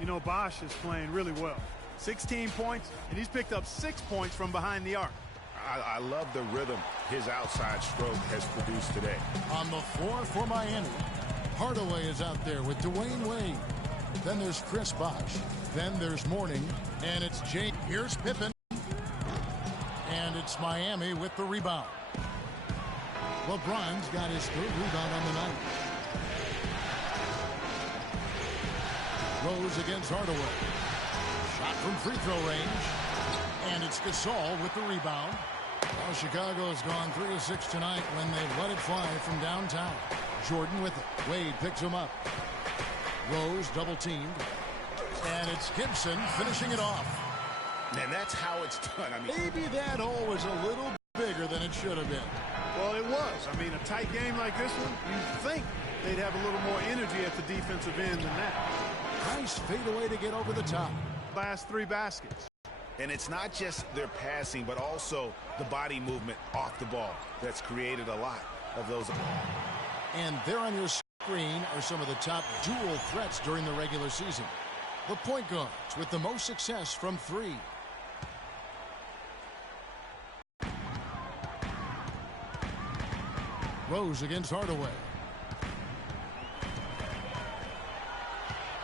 You know, Bosch is playing really well. 16 points, and he's picked up 6 points from behind the arc. I love the rhythm his outside stroke has produced today. On the floor for Miami, Hardaway is out there with Dwayne Wade. Then there's Chris Bosh. Then there's Mourning, and it's Jay. Here's Pippen. And it's Miami with the rebound. LeBron's got his third rebound on the night. Rose against Hardaway. Shot from free throw range. And it's Gasol with the rebound. Well, Chicago's gone 3 of 6 tonight when they've let it fly from downtown. Jordan with it. Wade picks him up. Rose double teamed. And it's Gibson finishing it off. And that's how it's done. I mean, maybe that hole was a little bigger than it should have been. Well, it was. I mean, a tight game like this one, you'd think they'd have a little more energy at the defensive end than that. Nice fadeaway to get over the top. Last 3 baskets. And it's not just their passing, but also the body movement off the ball that's created a lot of those. And there on your screen are some of the top dual threats during the regular season. The point guards with the most success from 3. Rose against Hardaway.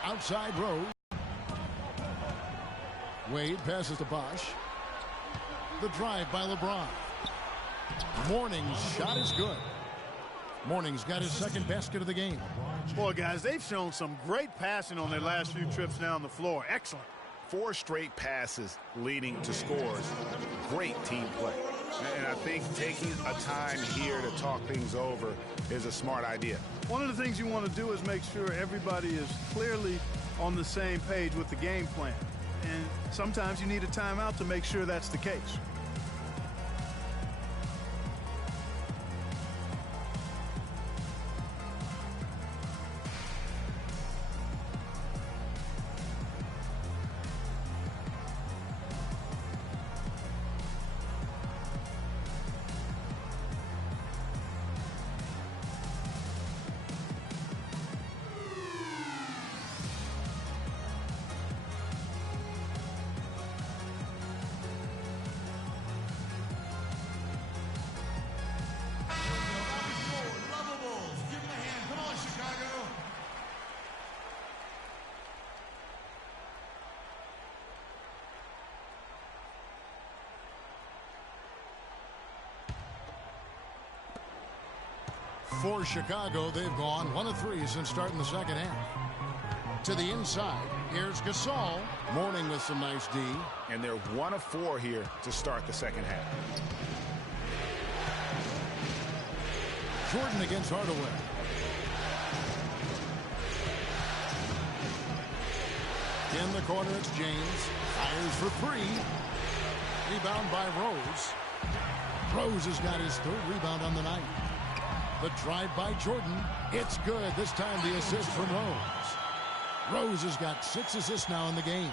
Outside Rose. Wade passes to Bosh. The drive by LeBron. Mourning's shot is good. Mourning's got his second basket of the game. Boy, guys, they've shown some great passing on their last few trips down the floor. Excellent. 4 straight passes leading to scores. Great team play. And I think taking a time here to talk things over is a smart idea. One of the things you want to do is make sure everybody is clearly on the same page with the game plan. And sometimes you need a timeout to make sure that's the case. For Chicago, they've gone 1 of 3 since starting the second half. To the inside, here's Gasol. Mourning with some nice D. And they're 1 of 4 here to start the second half. Jordan against Hardaway. In the corner, it's James. Fires for 3. Rebound by Rose. Rose has got his 3rd rebound on the night. The drive by Jordan. It's good. This time the assist from Rose. Rose has got 6 assists now in the game.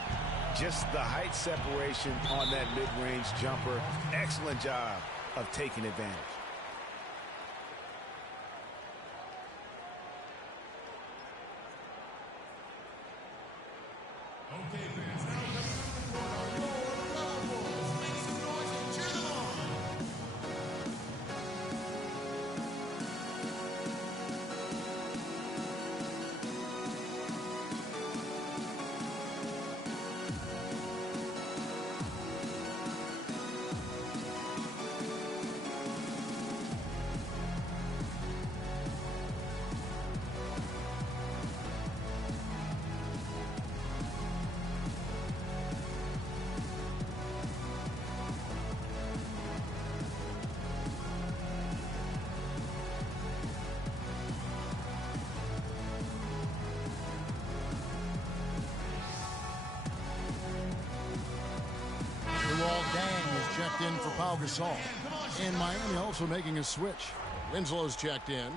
Just the height separation on that mid-range jumper. Excellent job of taking advantage. Okay, fans, now coming to the court, your Lava Bulls. Make some noise and cheer them on. Checked in for Pau Gasol. And Miami also making a switch. Winslow's checked in.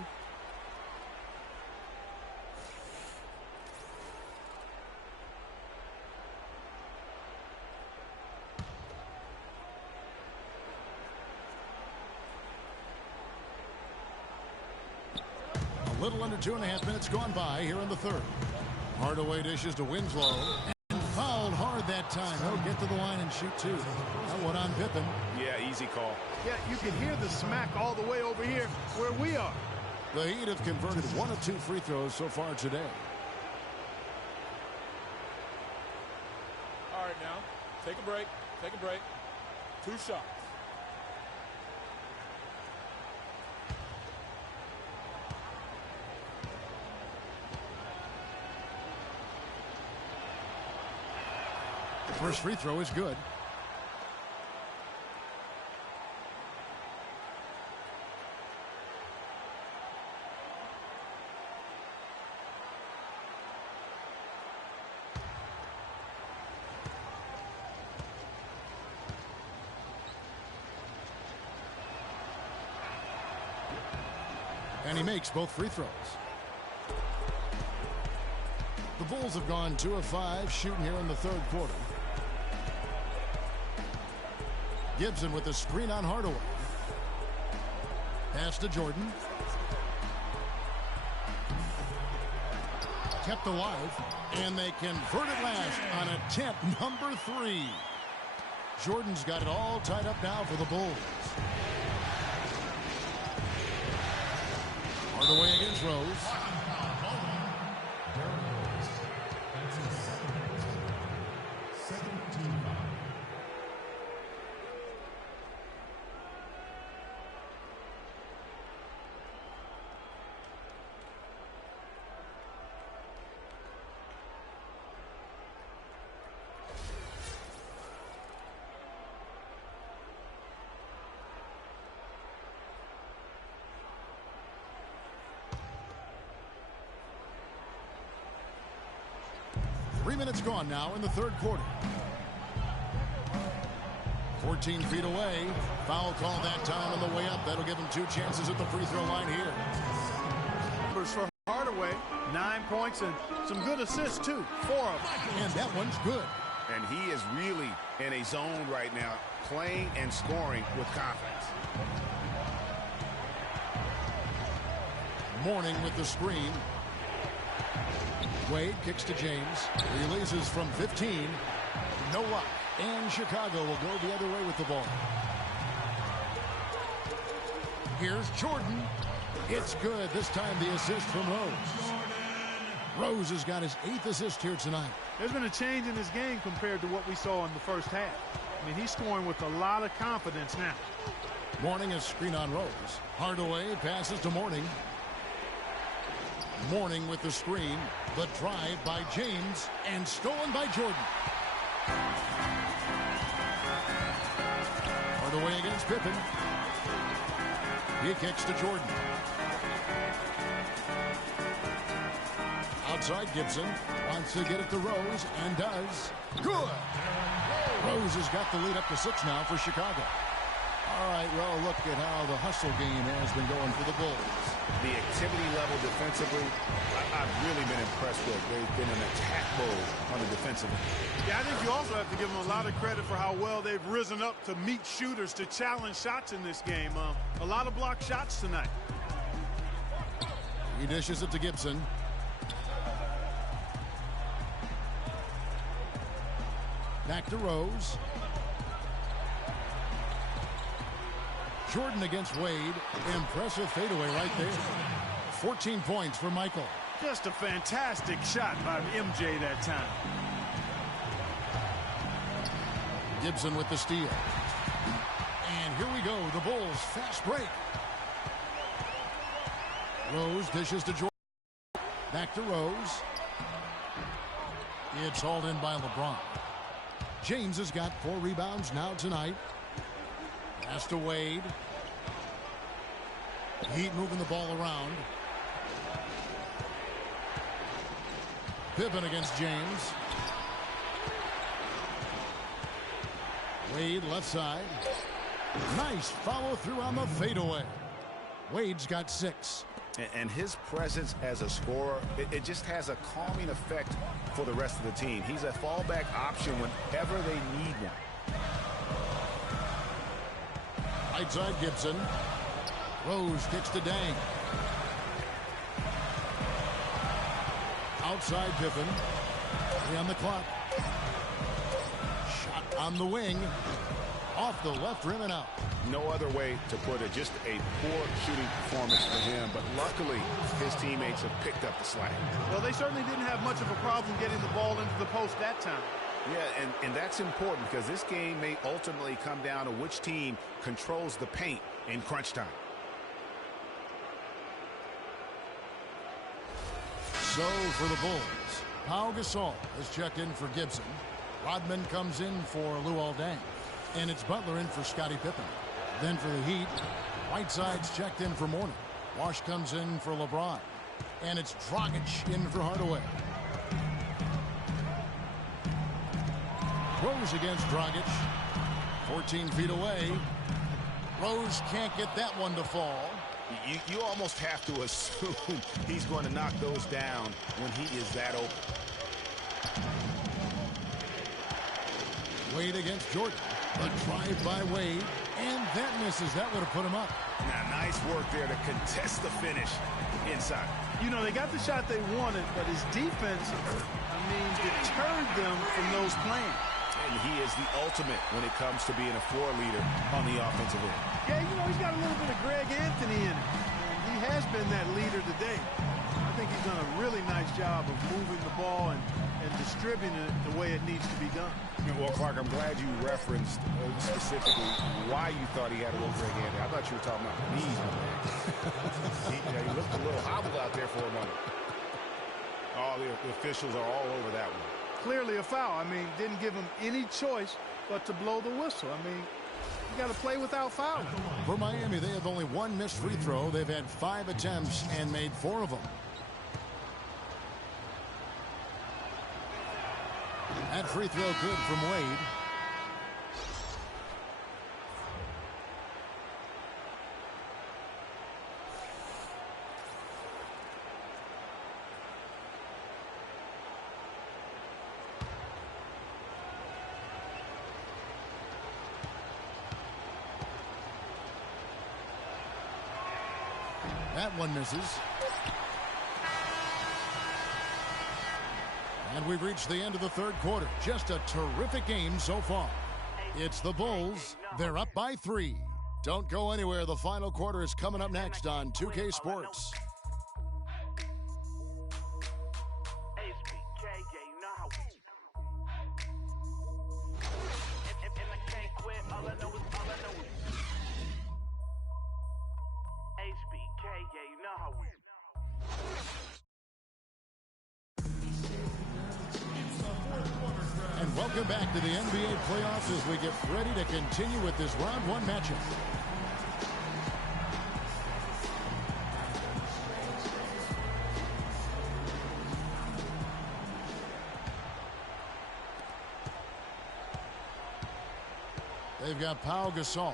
A little under 2.5 minutes gone by here in the third. Hardaway dishes to Winslow. And fouled hard that time. He'll get to the line and shoot two. That one on Pippen. Yeah, easy call. Yeah, you can hear the smack all the way over here where we are. The Heat have converted 1 of 2 free throws so far today. All right, now, take a break. Take a break. 2 shots. First free throw is good. And he makes both free throws. The Bulls have gone 2 of 5 shooting here in the third quarter. Gibson with the screen on Hardaway. Pass to Jordan. Kept alive, and they convert it last on attempt number 3. Jordan's got it all tied up now for the Bulls. Hardaway against Rose. Three minutes gone now in the third quarter. 14 feet away. Foul call that time on the way up. That'll give him 2 chances at the free throw line here. Numbers for Hardaway, 9 points and some good assists too, 4 of them. And that one's good. And he is really in a zone right now, playing and scoring with confidence. Morning with the screen. Wade kicks to James. Releases from 15. No luck. And Chicago will go the other way with the ball. Here's Jordan. It's good. This time the assist from Rose. Rose has got his 8th assist here tonight. There's been a change in his game compared to what we saw in the first half. I mean, he's scoring with a lot of confidence now. Morning is screen on Rose. Hardaway passes to Morning. Morning with the screen. The drive by James and stolen by Jordan. Hardaway against Pippen. He kicks to Jordan. Outside Gibson. Wants to get it to Rose and does. Good. Rose has got the lead up to 6 now for Chicago. All right, well, look at how the hustle game has been going for the Bulls. The activity level defensively, I've really been impressed with. They've been in attack mode on the defensive end. Yeah, I think you also have to give them a lot of credit for how well they've risen up to meet shooters to challenge shots in this game. A lot of blocked shots tonight. He dishes it to Gibson. Back to Rose. Jordan against Wade. Impressive fadeaway right there. 14 points for Michael. Just a fantastic shot by MJ that time. Gibson with the steal. And here we go. The Bulls fast break. Rose dishes to Jordan. Back to Rose. It's hauled in by LeBron. James has got 4 rebounds now tonight. Pass to Wade. Heat moving the ball around. Pippen against James. Wade left side. Nice follow through on the fadeaway. Wade's got 6. And his presence as a scorer, it just has a calming effect for the rest of the team. He's a fallback option whenever they need one. Right side Gibson. Rose kicks to Dang. Outside Pippen. 3 on the clock. Shot on the wing. Off the left rim and out. No other way to put it. Just a poor shooting performance for him. But luckily, his teammates have picked up the slack. Well, they certainly didn't have much of a problem getting the ball into the post that time. Yeah, and that's important because this game may ultimately come down to which team controls the paint in crunch time. So for the Bulls, Pau Gasol is checked in for Gibson. Rodman comes in for Luol Deng. And it's Butler in for Scottie Pippen. Then for the Heat, Whiteside's checked in for Mourning. Wash comes in for LeBron. And it's Dragic in for Hardaway. Rose against Dragic. 14 feet away. Rose can't get that one to fall. You almost have to assume he's going to knock those down when he is that open. Wade against Jordan. A drive by Wade. And that misses. That would have put him up. Now, nice work there to contest the finish inside. You know, they got the shot they wanted, but his defense, deterred them from those plans. And he is the ultimate when it comes to being a floor leader on the offensive end. Yeah, you know, he's got a little bit of Greg Anthony in him. And he has been that leader today. I think he's done a really nice job of moving the ball and distributing it the way it needs to be done. Well, Clark, I'm glad you referenced specifically why you thought he had a little Greg Anthony. I thought you were talking about knees, my man. he looked a little hobbled out there for a moment. Oh, the officials are all over that one. Clearly a foul. Didn't give him any choice but to blow the whistle. You got to play without fouling. For Miami, they have only one missed free throw. They've had 5 attempts and made 4 of them. That free throw good from Wade. That one misses. And we've reached the end of the third quarter. Just a terrific game so far. It's the Bulls. They're up by 3. Don't go anywhere. The final quarter is coming up next on 2K Sports. And welcome back to the NBA playoffs as we get ready to continue with this round 1 matchup. They've got Pau Gasol.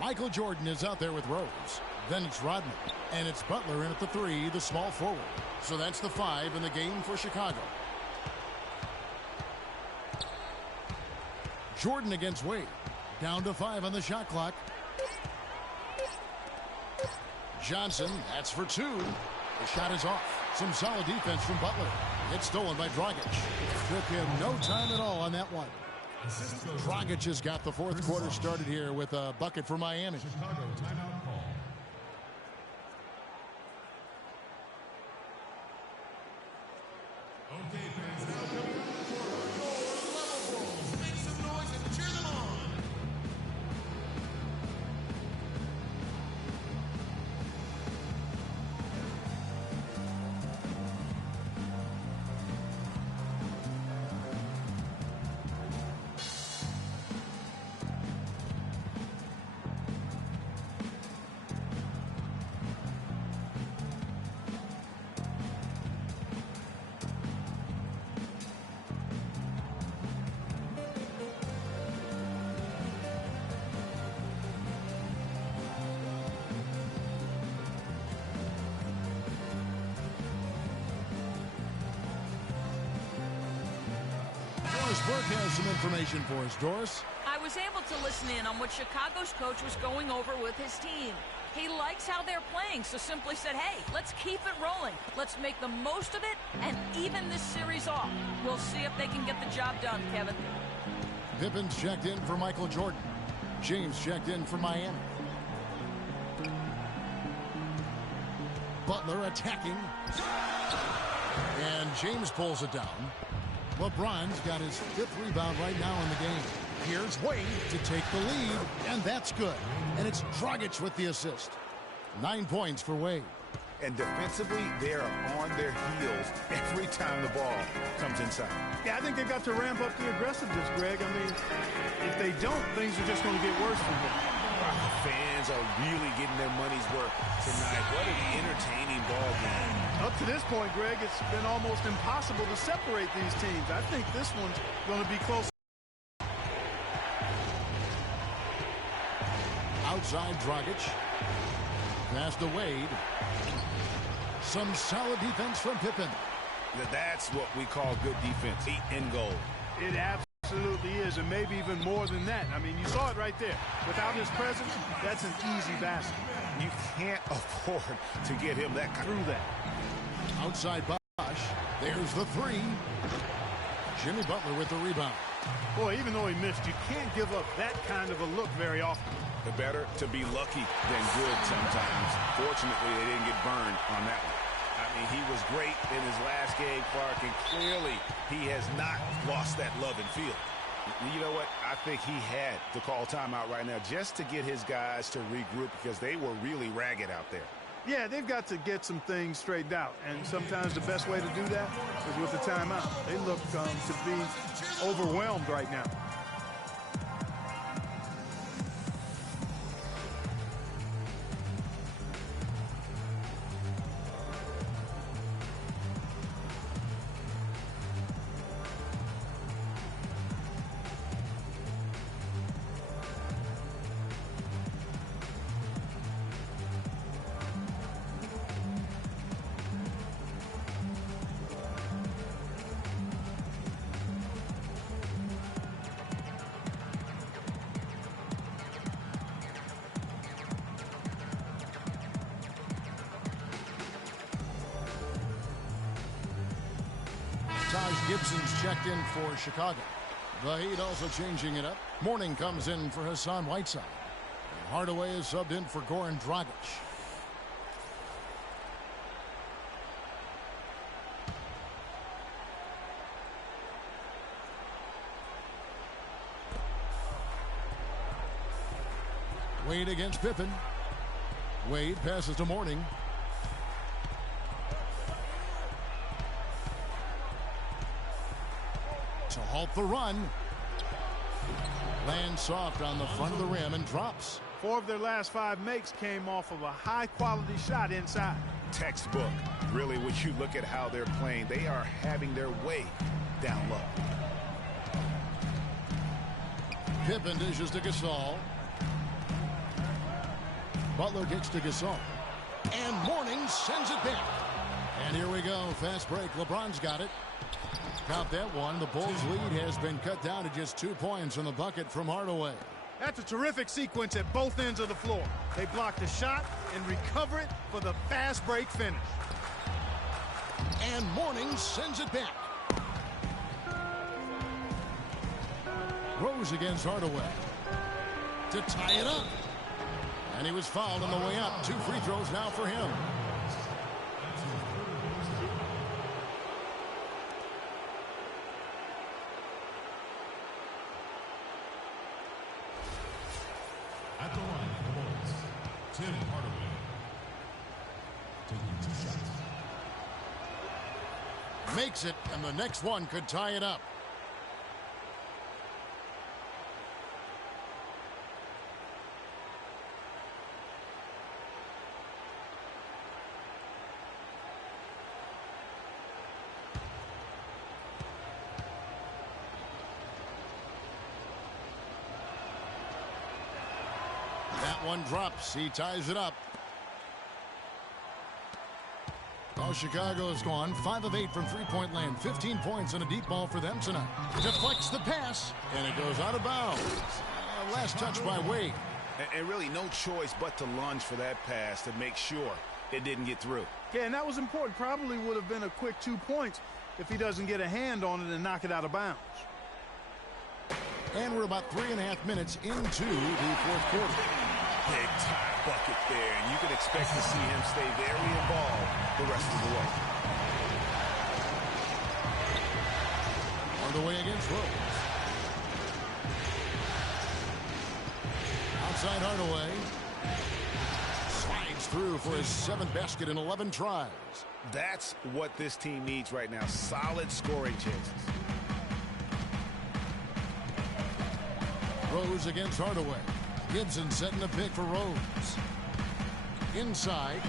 Michael Jordan is out there with Rose. Then it's Rodman. And it's Butler in at the 3, the small forward. So that's the 5 in the game for Chicago. Jordan against Wade. Down to 5 on the shot clock. Johnson, that's for 2. The shot is off. Some solid defense from Butler. It's stolen by Dragic. Took him no time at all on that one. Dragic has got the fourth quarter started here with a bucket for Miami. Chicago timeout call. Okay, fans, now coming out of the corner, your level Bulls. Make some noise and cheer them on. Doris Burke has some information for us. Doris? I was able to listen in on what Chicago's coach was going over with his team. He likes how they're playing, so simply said, hey, let's keep it rolling. Let's make the most of it and even this series off. We'll see if they can get the job done, Kevin. Pippen's checked in for Michael Jordan. James checked in for Miami. Butler attacking. And James pulls it down. LeBron's got his 5th rebound right now in the game. Here's Wade to take the lead, and that's good. And it's Dragic with the assist. 9 points for Wade. And defensively, they're on their heels every time the ball comes inside. Yeah, I think they've got to ramp up the aggressiveness, Greg. I mean, if they don't, things are just going to get worse for them. The fans are really getting their money's worth tonight. What an entertaining ball game. Up to this point, Greg, it's been almost impossible to separate these teams. I think this one's going to be close. Outside Dragic. Pass to Wade. Some solid defense from Pippen. That's what we call good defense. 8 in goal. It absolutely is, and maybe even more than that. I mean, you saw it right there. Without his presence, that's an easy basket. You can't afford to get him that through that. Outside Bosh. There's the 3. Jimmy Butler with the rebound. Boy, even though he missed, you can't give up that kind of a look very often. The better to be lucky than good sometimes. Fortunately, they didn't get burned on that one. I mean, he was great in his last game, Clark, and clearly he has not lost that love and feel. You know what? I think he had to call timeout right now just to get his guys to regroup because they were really ragged out there. Yeah, they've got to get some things straightened out, and sometimes the best way to do that is with the timeout. They look to be overwhelmed right now. Gibson's checked in for Chicago. The Heat also changing it up. Mourning comes in for Hassan Whiteside. And Hardaway is subbed in for Goran Dragic. Wade against Pippen. Wade passes to Mourning. To halt the run. Lands soft on the front of the rim and drops. 4 of their last 5 makes came off of a high-quality shot inside. Textbook. Really, when you look at how they're playing, they are having their way down low. Pippen dishes to Gasol. Butler gets to Gasol. And Mourning sends it back. And here we go. Fast break. LeBron's got it. Count that one. The Bulls' lead has been cut down to just 2 points in the bucket from Hardaway. That's a terrific sequence at both ends of the floor. They block the shot and recover it for the fast break finish. And Mourning sends it back. Rose against Hardaway. To tie it up. And he was fouled on the way up. 2 free throws now for him. At the line for the Bulls, Tim Hardaway. Taking 2 shots. Makes it, and the next one could tie it up. That one drops. He ties it up. Oh, Chicago's gone 5 of 8 from three-point land. 15 points and a deep ball for them tonight. Deflects the pass, and it goes out of bounds. Last touch by Wade. And really no choice but to lunge for that pass to make sure it didn't get through. Yeah, and that was important. Probably would have been a quick 2 points if he doesn't get a hand on it and knock it out of bounds. And we're about 3.5 minutes into the fourth quarter. Big time bucket there, and you can expect to see him stay very involved the rest of the way. Hardaway against Rose. Outside Hardaway. Slides through for his 7th basket in 11 tries. That's what this team needs right now, solid scoring chances. Rose against Hardaway. Gibson setting a pick for Rose. Inside.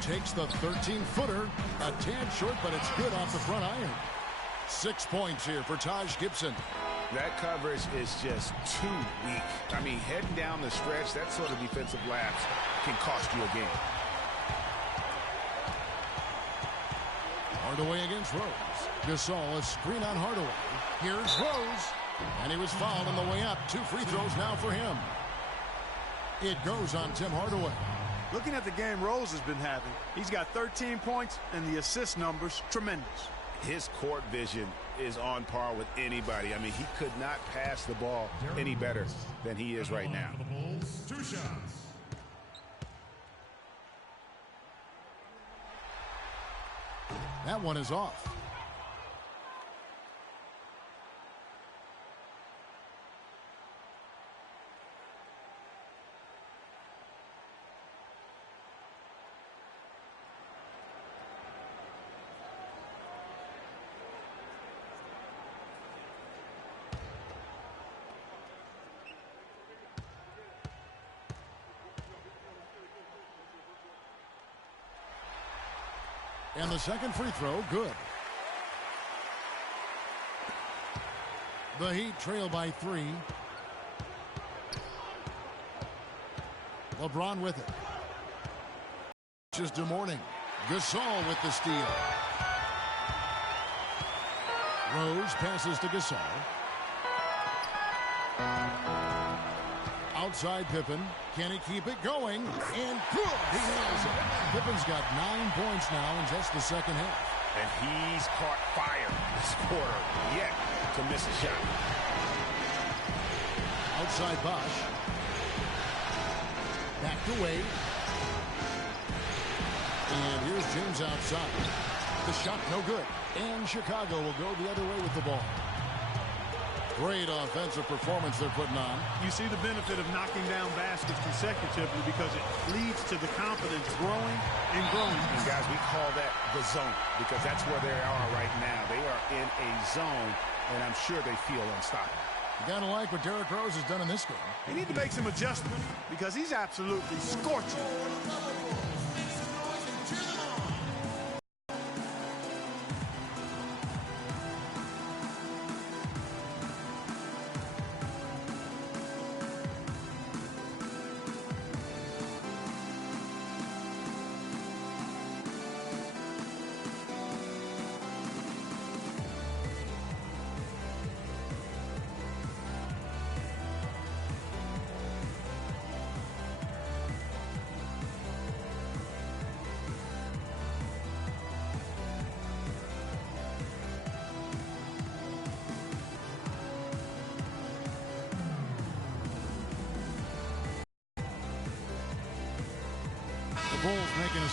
Takes the 13-footer. A tad short, but it's good off the front iron. 6 points here for Taj Gibson. That coverage is just too weak. I mean, heading down the stretch, that sort of defensive lapse can cost you a game. Hardaway against Rose. Gasol, a screen on Hardaway. Here's Rose. And he was fouled on the way up. 2 free throws now for him. It goes on Tim Hardaway. Looking at the game Rose has been having, he's got 13 points and the assist numbers tremendous. His court vision is on par with anybody. I mean, he could not pass the ball any better than he is right now. 2 shots. That one is off. And the second free throw, good. The Heat trail by 3. LeBron with it. Just good morning. Gasol with the steal. Rose passes to Gasol. Outside Pippen. Can he keep it going? And good. He nails it. Pippen's got 9 points now in just the second half. And he's caught fire this quarter yet to miss a shot. Outside Bosch. Back to Wade. And here's James outside. The shot no good. And Chicago will go the other way with the ball. Great offensive performance they're putting on. You see the benefit of knocking down baskets consecutively because it leads to the confidence growing and growing. And guys, we call that the zone because that's where they are right now. They are in a zone, and I'm sure they feel unstoppable. You gotta like what Derrick Rose has done in this game. They need to make some adjustments because he's absolutely scorching. The Bulls making a